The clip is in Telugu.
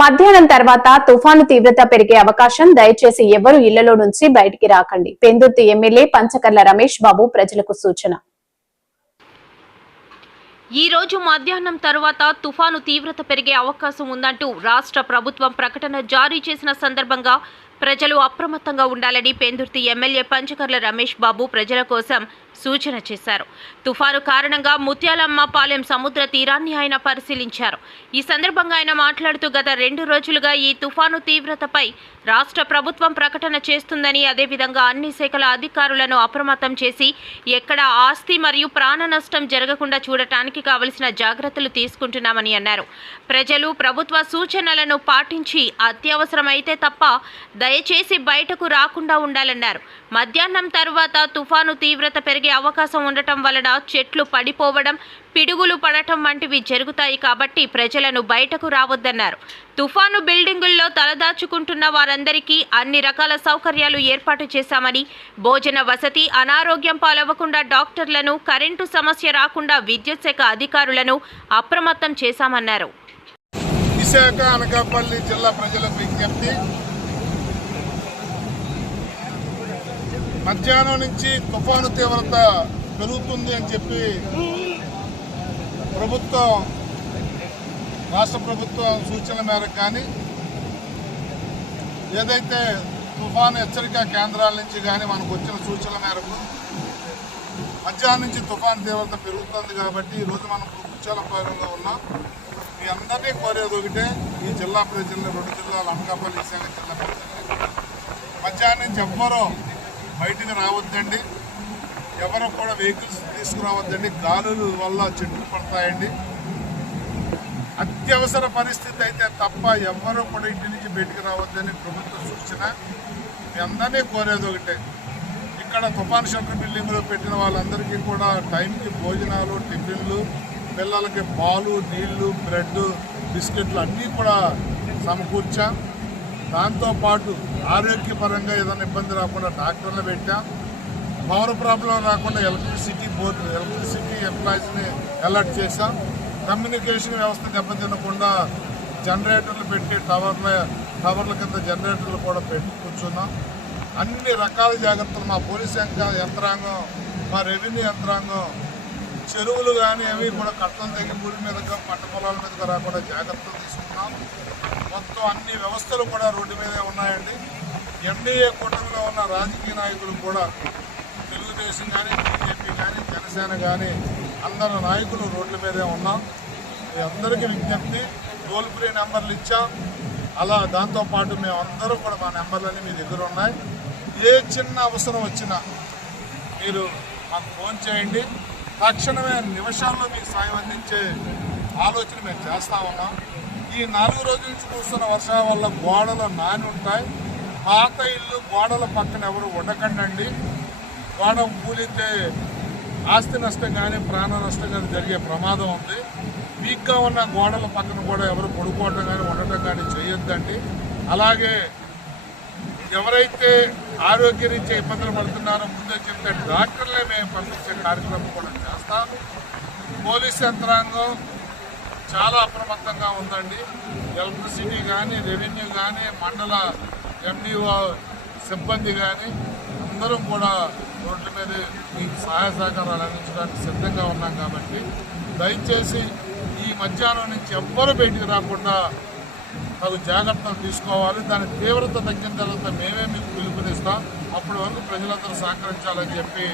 మధ్యాహ్నం తర్వాత తుఫాను తీవ్రత పెరిగే అవకాశం, దయచేసి ఎవరూ ఇళ్లలో నుంచి బయటికి రాకండి. పెందుర్తి ఎమ్మెల్యే పంచకర్ల రమేష్ బాబు ప్రజలకు సూచన. ఈ రోజు మధ్యాహ్నం తర్వాత తుఫాను తీవ్రత పెరిగే అవకాశం ఉందంటూ రాష్ట్ర ప్రభుత్వం ప్రకటన జారీ చేసిన సందర్భంగా ప్రజలు అప్రమత్తంగా ఉండాలని పెందుర్తి ఎమ్మెల్యే పంచకర్ల రమేష్ బాబు ప్రజల కోసం సూచన చేశారు. తుఫాను కారణంగా ముత్యాలమ్మపాలెం సముద్ర తీరాన్ని ఆయన పరిశీలించారు. ఈ సందర్భంగా ఆయన మాట్లాడుతూ గత 2 రోజులుగా ఈ తుఫాను తీవ్రతపై రాష్ట్ర ప్రభుత్వం ప్రకటన చేస్తుందని, అదేవిధంగా అన్ని శాఖల అధికారులను అప్రమత్తం చేసి ఎక్కడ ఆస్తి మరియు ప్రాణ నష్టం జరగకుండా చూడటానికి కావలసిన జాగ్రత్తలు తీసుకుంటున్నామని అన్నారు. ప్రజలు ప్రభుత్వ సూచనలను పాటించి అత్యవసరమైతే తప్ప దయచేసి బయటకు రాకుండా ఉండాలన్నారు. మధ్యాహ్నం తర్వాత తుఫాను తీవ్రత పెరిగే అవకాశం ఉండటం వలన చెట్లు పడిపోవడం, పిడుగులు పడటం వంటివి జరుగుతాయి కాబట్టి ప్రజలను బయటకు రావద్దన్నారు. తుఫాను బిల్డింగుల్లో తలదాచుకుంటున్న వారందరికీ అన్ని రకాల సౌకర్యాలు ఏర్పాటు చేశామని, భోజన వసతి, అనారోగ్యం పాలవ్వకుండా డాక్టర్లను, కరెంటు సమస్య రాకుండా విద్యుత్ శాఖ అధికారులను అప్రమత్తం చేశామన్నారు. విశాఖ అనకాపల్లి జిల్లా ప్రజలకు విజ్ఞప్తి, మధ్యాహ్నం నుంచి తుఫాను తీవ్రత పెరుగుతుంది అని చెప్పి రాష్ట్ర ప్రభుత్వం సూచనల మేరకు కానీ, ఏదైతే తుఫాను హెచ్చరిక కేంద్రాల నుంచి కానీ మనకు వచ్చిన సూచనల మేరకు మధ్యాహ్నం నుంచి తుఫాను తీవ్రత పెరుగుతుంది కాబట్టి ఈరోజు మనం ముత్యాలపాలెంలో ఉన్నాం. మీ అందరినీ కోరేది ఒకటే, ఈ జిల్లా ప్రజల్ని, 2 జిల్లాలు అనకాపల్లి, విశాఖ జిల్లా ప్రజల్ని మధ్యాహ్నం నుంచి ఎవ్వరూ బయటికి రావద్దండి. ఎవరు కూడా వెహికల్స్ తీసుకురావద్దండి. గాలుల వల్ల చెట్లు పడతాయండి. అత్యవసర పరిస్థితి అయితే తప్ప ఎవరు కూడా ఇంటి నుంచి బయటికి రావద్దని ప్రభుత్వ సూచన. మీ అందరినీ కోరేది ఒకటే, ఇక్కడ తుఫాన్ షెల్టర్ బిల్డింగ్లో పెట్టిన వాళ్ళందరికీ కూడా టైంకి భోజనాలు, టిఫిన్లు, పిల్లలకి పాలు, నీళ్లు, బ్రెడ్, బిస్కెట్లు అన్నీ కూడా సమకూర్చాం. దాంతోపాటు ఆరోగ్యపరంగా ఏదైనా ఇబ్బంది రాకుండా డాక్టర్లు పెట్టాం. పవర్ ప్రాబ్లం రాకుండా ఎలక్ట్రిసిటీ ఎంప్లాయీస్ని అలర్ట్ చేశాం. కమ్యూనికేషన్ వ్యవస్థ దెబ్బతినకుండా జనరేటర్లు పెట్టి టవర్ల కింద జనరేటర్లు కూడా పెట్టి కూర్చున్నాం. అన్ని రకాల జాగ్రత్తలు మా పోలీస్ యంత్రాంగం, మా రెవెన్యూ యంత్రాంగం, చెరువులు కానీ అవి కూడా కట్టలు తెగి ఊరి మీదగా, పంట పొలాల మీదగా రాకుండా జాగ్రత్తలు తీసుకున్నాం. మొత్తం అన్ని వ్యవస్థలు కూడా రోడ్డు మీదే ఉన్నాయండి. ఎన్డీఏ కూటమిలో ఉన్న రాజకీయ నాయకులు కూడా, తెలుగుదేశం కానీ, బీజేపీ కానీ, జనసేన కానీ అందరు నాయకులు రోడ్ల మీదే ఉన్నాం. మీ అందరికీ విజ్ఞప్తి, టోల్ ఫ్రీ నెంబర్లు ఇచ్చాం. అలా దాంతోపాటు మేమందరూ కూడా మా నెంబర్లన్నీ మీ దగ్గర ఉన్నాయి. ఏ చిన్న అవసరం వచ్చినా మీరు మాకు ఫోన్ చేయండి. తక్షణమే నిమిషాల్లో మీకు సాయం అందించే ఆలోచన మేము చేస్తా ఉన్నాం. ఈ 4 రోజుల నుంచి కురుస్తున్న వర్షాల వల్ల గోడలు నాని ఉంటాయి. పాత ఇల్లు గోడల పక్కన ఎవరు ఉండకండి. గోడ కూలితే ఆస్తి నష్టం కానీ, ప్రాణ నష్టం కానీ జరిగే ప్రమాదం ఉంది. వీక్గా ఉన్న గోడల పక్కన కూడా ఎవరు పడుకోవటం కానీ, ఉండటం కానీ చేయొద్దండి. అలాగే ఎవరైతే ఆరోగ్యరీత్యా ఇబ్బందులు పడుతున్నారో ముందే చెప్తే డాక్టర్లే మేము పంపించే కార్యక్రమం కూడా చేస్తాం. పోలీస్ యంత్రాంగం చాలా అప్రమత్తంగా ఉందండి. ఎలక్ట్రిసిటీ కానీ, రెవెన్యూ కానీ, మండల ఎండిఓ సిబ్బంది కానీ అందరం కూడా రోడ్ల మీద మీకు సహాయ సహకారాలు అందించడానికి సిద్ధంగా ఉన్నాం. కాబట్టి దయచేసి ఈ మధ్యాహ్నం నుంచి ఎవ్వరూ బయటికి రాకుండా తగు జాగ్రత్తలు తీసుకోవాలి. దాని తీవ్రత తగ్గిన తర్వాత మేమే మీకు పిలుపునిస్తాం. అప్పటి వరకు ప్రజలందరూ సహకరించాలని చెప్పి